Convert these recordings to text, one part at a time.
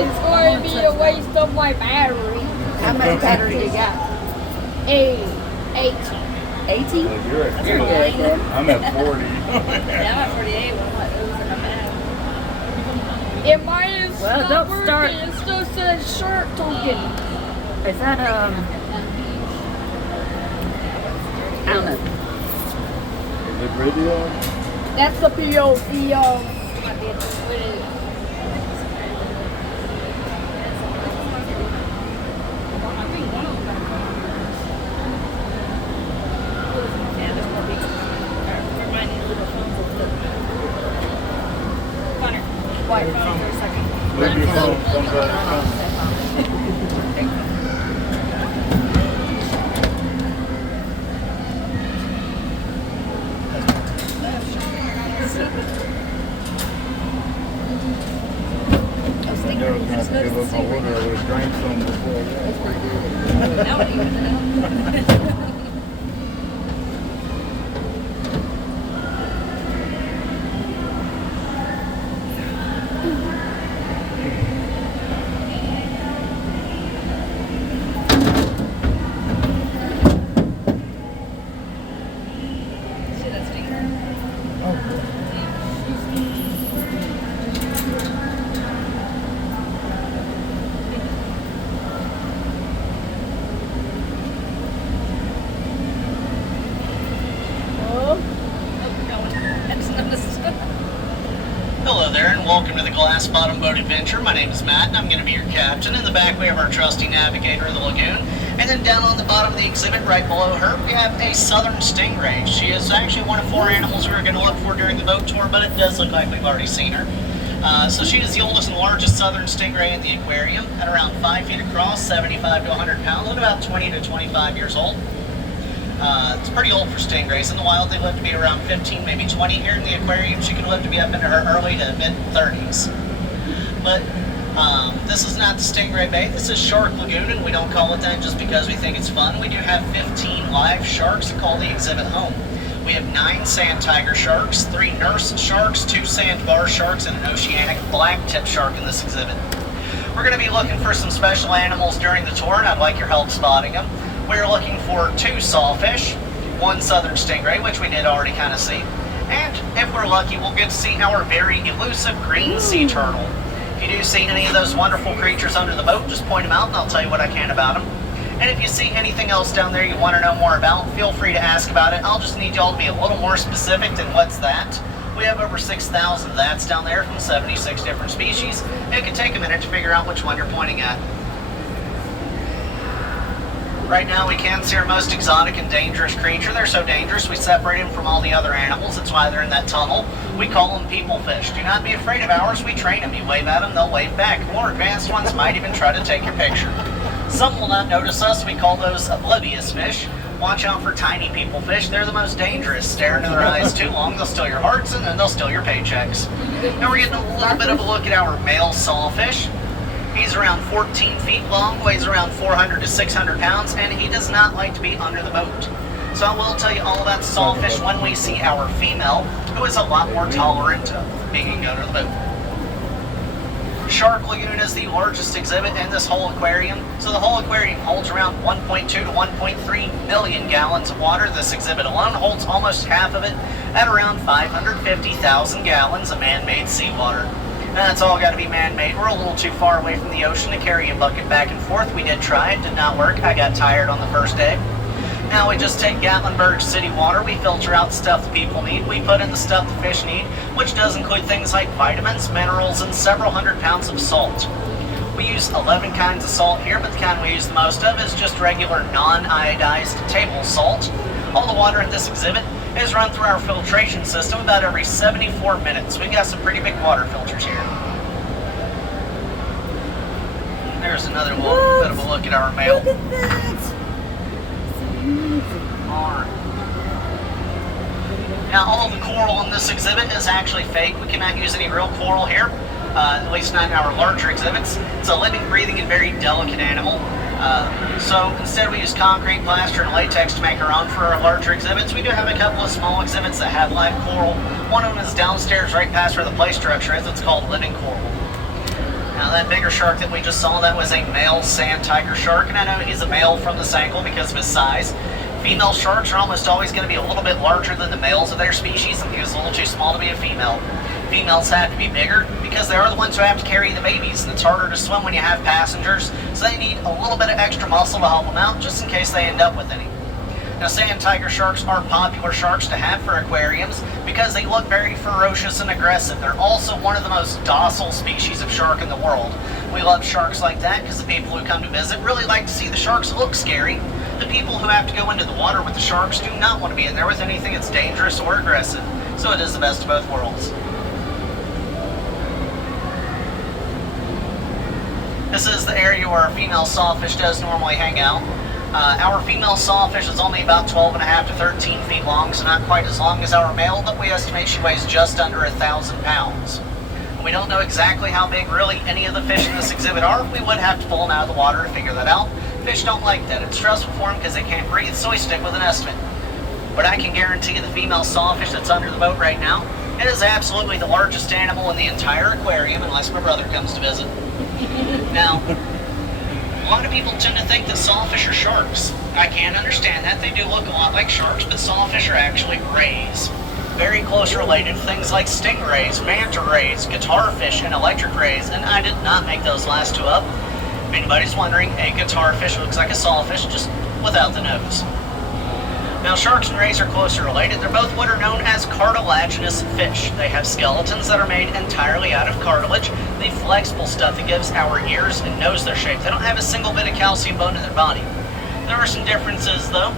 It's going to be a waste of my battery. How much battery you got? 80. 80? Well, you're at You're good, then. I'm at 40. Yeah, I'm at 48. Well, I'm like, oozing my mouth. It might have Well, not don't start- working. It still says shark token. Is that, I don't know. Is it radio? That's the POV. What is it? Yeah, there's more people. Everybody needs little phones with the... Connor, quiet phone for a second. Leave your phone, come back. Never gonna have to give up my water. I would have drank some before. Now what do you know? See that stinger? Hello there, and welcome to the Glass Bottom Boat Adventure. My name is Matt, and I'm going to be your captain. In the back, we have our trusty navigator of the lagoon. And then down on the bottom of the exhibit, right below her, we have a southern stingray. She is actually one of 4 animals we were going to look for during the boat tour, but it does look like we've already seen her. So she is the oldest and largest southern stingray in the aquarium, at around 5 feet across, 75 to 100 pounds, and about 20 to 25 years old. It's pretty old for stingrays. In the wild, they live to be around 15, maybe 20. Here in the aquarium, she can live to be up into her early to mid-30s. But this is not the Stingray Bay. This is Shark Lagoon, and we don't call it that just because we think it's fun. We do have 15 live sharks to call the exhibit home. We have 9 sand tiger sharks, 3 nurse sharks, 2 sandbar sharks, and an oceanic black-tip shark in this exhibit. We're going to be looking for some special animals during the tour, and I'd like your help spotting them. We're looking for 2 sawfish, 1 southern stingray, which we did already kind of see, and if we're lucky, we'll get to see our very elusive green sea turtle. If you do see any of those wonderful creatures under the boat, just point them out and I'll tell you what I can about them. And if you see anything else down there you want to know more about, feel free to ask about it. I'll just need y'all to be a little more specific than what's that. We have over 6,000 that's down there from 76 different species. It can take a minute to figure out which one you're pointing at. Right now we can see our most exotic and dangerous creature. They're so dangerous we separate them from all the other animals. That's why they're in that tunnel. We call them people fish. Do not be afraid of ours. We train them. You wave at them, they'll wave back. More advanced ones might even try to take your picture. Some will not notice us. We call those oblivious fish. Watch out for tiny people fish. They're the most dangerous. Stare into their eyes too long, they'll steal your hearts and then they'll steal your paychecks. Now we're getting a little bit of a look at our male sawfish. He's around 14 feet long, weighs around 400 to 600 pounds, and he does not like to be under the boat. So I will tell you all about sawfish when we see our female, who is a lot more tolerant of being under the boat. Shark Lagoon is the largest exhibit in this whole aquarium. So the whole aquarium holds around 1.2 to 1.3 million gallons of water. This exhibit alone holds almost half of it at around 550,000 gallons of man-made seawater. That's all got to be man-made. We're a little too far away from the ocean to carry a bucket back and forth. We did try it, did not work. I got tired on the first day. Now we just take Gatlinburg city water, we filter out the stuff the people need, we put in the stuff the fish need, which does include things like vitamins, minerals, and several hundred pounds of salt. We use 11 kinds of salt here, but the kind we use the most of is just regular non-iodized table salt. All the water in this exhibit is run through our filtration system about every 74 minutes. We've got some pretty big water filters here. There's another little bit of a look at our male. Look at that! Alright. Now all of the coral in this exhibit is actually fake. We cannot use any real coral here, at least not in our larger exhibits. It's a living, breathing, and very delicate animal. So instead we use concrete, plaster, and latex to make our own for our larger exhibits. We do have a couple of small exhibits that have live coral. One of them is downstairs right past where the play structure is. It's called Living Coral. Now that bigger shark that we just saw, that was a male sand tiger shark, and I know he's a male from this angle because of his size. Female sharks are almost always going to be a little bit larger than the males of their species, and he was a little too small to be a female. Females have to be bigger because they are the ones who have to carry the babies, and it's harder to swim when you have passengers, so they need a little bit of extra muscle to help them out just in case they end up with any. Now, sand tiger sharks are popular sharks to have for aquariums because they look very ferocious and aggressive. They're also one of the most docile species of shark in the world. We love sharks like that because the people who come to visit really like to see the sharks look scary. The people who have to go into the water with the sharks do not want to be in there with anything that's dangerous or aggressive. So it is the best of both worlds. This is the area where our female sawfish does normally hang out. Our female sawfish is only about 12.5 to 13 feet long, so not quite as long as our male, but we estimate she weighs just under 1,000 pounds. We don't know exactly how big really any of the fish in this exhibit are. We would have to pull them out of the water to figure that out. Fish don't like that. It's stressful for them because they can't breathe, so we stick with an estimate. But I can guarantee the female sawfish that's under the boat right now, it is absolutely the largest animal in the entire aquarium unless my brother comes to visit. Now, a lot of people tend to think that sawfish are sharks. I can understand that. They do look a lot like sharks, but sawfish are actually rays. Very close related to things like stingrays, manta rays, guitarfish, and electric rays, and I did not make those last two up. If anybody's wondering, a guitarfish looks like a sawfish, just without the nose. Now, sharks and rays are closely related. They're both what are known as cartilaginous fish. They have skeletons that are made entirely out of cartilage, the flexible stuff that gives our ears and nose their shape. They don't have a single bit of calcium bone in their body. There are some differences, though,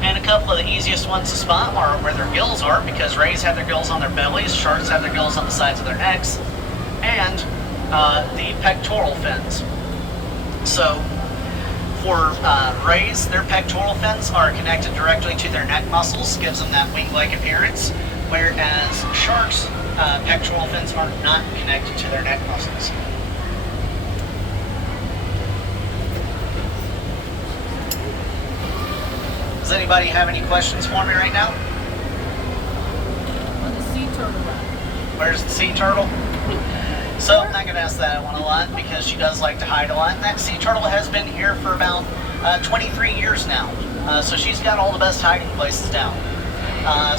and a couple of the easiest ones to spot are where their gills are, because rays have their gills on their bellies, sharks have their gills on the sides of their necks, and the pectoral fins. So, for rays, their pectoral fins are connected directly to their neck muscles, gives them that wing-like appearance, whereas sharks' pectoral fins are not connected to their neck muscles. Does anybody have any questions for me right now? On the sea turtle. Where's the sea turtle? So I'm not going to ask that one a lot because she does like to hide a lot. And that sea turtle has been here for about 23 years now. So she's got all the best hiding places down.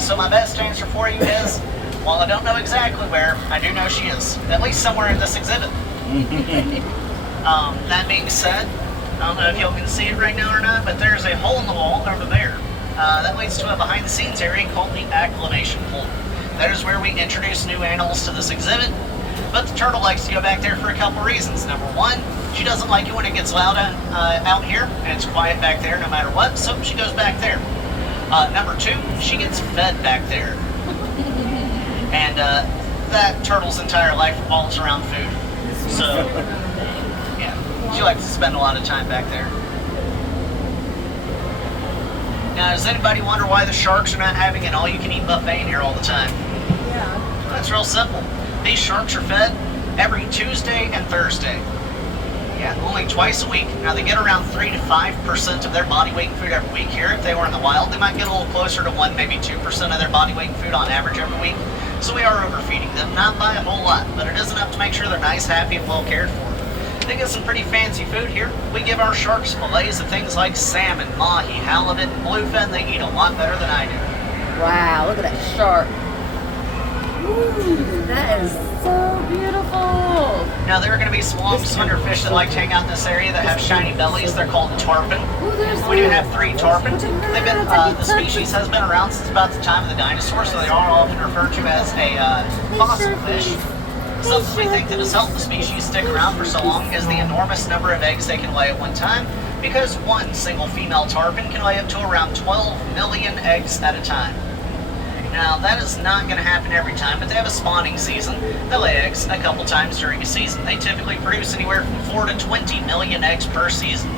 So my best answer for you is, while I don't know exactly where, I do know she is. At least somewhere in this exhibit. That being said, I don't know if y'all can see it right now or not, but there's a hole in the wall over there. That leads to a behind the scenes area called the acclimation pool. That is where we introduce new animals to this exhibit. But the turtle likes to go back there for a couple reasons. Number one, she doesn't like it when it gets loud out here, and it's quiet back there no matter what, so she goes back there. Number two, she gets fed back there. And that turtle's entire life revolves around food. So, yeah, she likes to spend a lot of time back there. Now, does anybody wonder why the sharks are not having an all-you-can-eat buffet in here all the time? Yeah. That's real simple. These sharks are fed every Tuesday and Thursday. Yeah, only twice a week. Now, they get around 3 to 5% of their body weight in food every week here. If they were in the wild, they might get a little closer to 1, maybe 2% of their body weight in food on average every week. So we are overfeeding them, not by a whole lot, but it is enough to make sure they're nice, happy, and well cared for. They get some pretty fancy food here. We give our sharks fillets of things like salmon, mahi, halibut, and bluefin. They eat a lot better than I do. Wow, look at that shark. Ooh, that is so beautiful. Now, there are going to be some long-slender fish that like to hang out in this area that have shiny bellies. They're called tarpon. We do have 3 tarpon. They've been, the species has been around since about the time of the dinosaurs, so they are often referred to as a fossil fish. Something we think that has helped the species stick around for so long is the enormous number of eggs they can lay at one time, because one single female tarpon can lay up to around 12 million eggs at a time. Now, that is not going to happen every time, but they have a spawning season. They lay eggs a couple times during a season. They typically produce anywhere from 4 to 20 million eggs per season.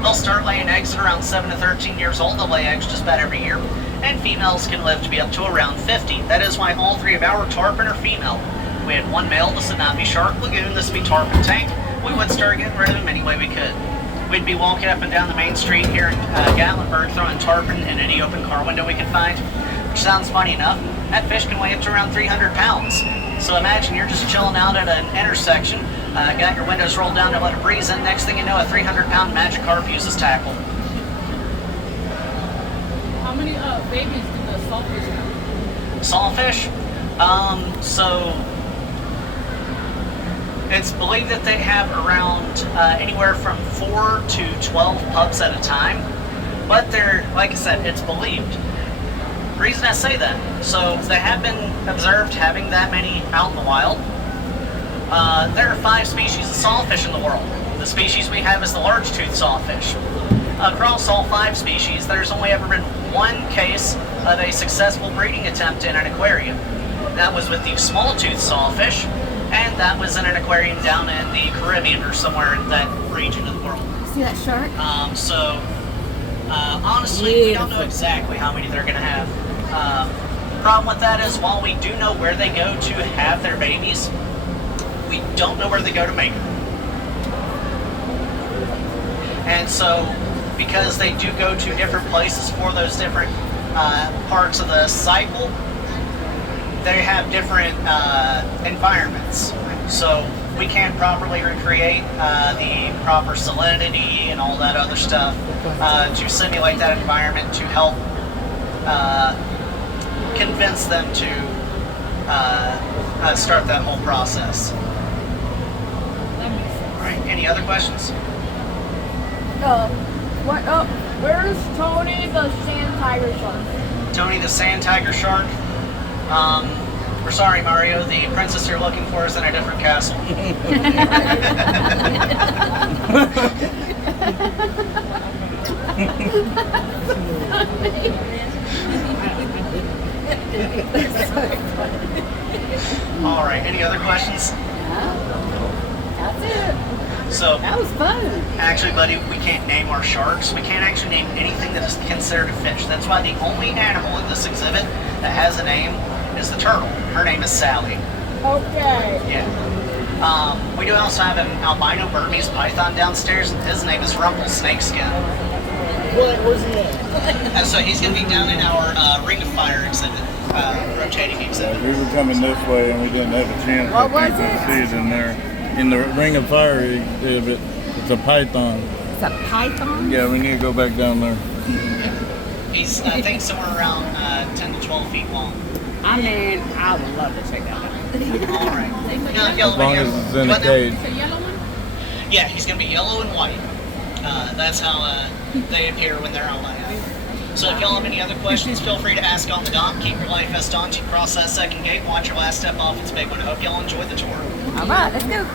They'll start laying eggs at around 7 to 13 years old. They'll lay eggs just about every year. And females can live to be up to around 50. That is why all 3 of our tarpon are female. We had 1 male, this would not be Shark Lagoon, this would be Tarpon Tank. We would start getting rid of them any way we could. We'd be walking up and down the main street here in Gatlinburg throwing tarpon in any open car window we could find. Which sounds funny enough, that fish can weigh up to around 300 pounds. So imagine you're just chilling out at an intersection, Got your windows rolled down to let a breeze in. Next thing you know, a 300-pound magic carp uses tackle. How many babies do the saltfish have? Sawfish. So it's believed that they have around anywhere from 4 to 12 pups at a time. But they're, like I said, it's believed. Reason I say that, so they have been observed having that many out in the wild. There are 5 species of sawfish in the world. The species we have is the large-toothed sawfish. Across all 5 species, there's only ever been one case of a successful breeding attempt in an aquarium. That was with the small-toothed sawfish, and that was in an aquarium down in the Caribbean or somewhere in that region of the world. See that shark? Honestly, we don't know exactly how many they're going to have. Problem with that is, while we do know where they go to have their babies, we don't know where they go to make them. And so, because they do go to different places for those different parts of the cycle, they have different environments. So we can't properly recreate the proper salinity and all that other stuff to simulate that environment to help convince them to start that whole process. All right, any other questions? Where's Tony the sand tiger shark? Tony the sand tiger shark. We're sorry, Mario. The princess you're looking for is in a different castle. All right. Any other questions? That's it. So That was fun. actually, buddy, we can't name our sharks. We can't actually name anything that is considered a fish. That's why the only animal in this exhibit that has a name is the turtle. Her name is Sally. Okay. Yeah. We do also have an albino Burmese python downstairs. His name is Rumple Snakeskin. Where's he at? And so he's going to be down in our Ring of Fire exhibit, rotating exhibit. We were coming this way and we didn't have a chance. What was to it? see it in there. In the Ring of Fire exhibit, it's a python. It's a python? Yeah, we need to go back down there. He's, I think, somewhere around 10 to 12 feet long. I mean, I would love to check that out. All right. As long as it's in a cage. The yellow one? Yeah, he's going to be yellow and white. That's how they appear when they're on land. So if y'all have any other questions, feel free to ask on the dot. Keep your life as daunting. Cross that second gate. Watch your last step off. It's a big one. I hope y'all enjoy the tour. All right, let's go.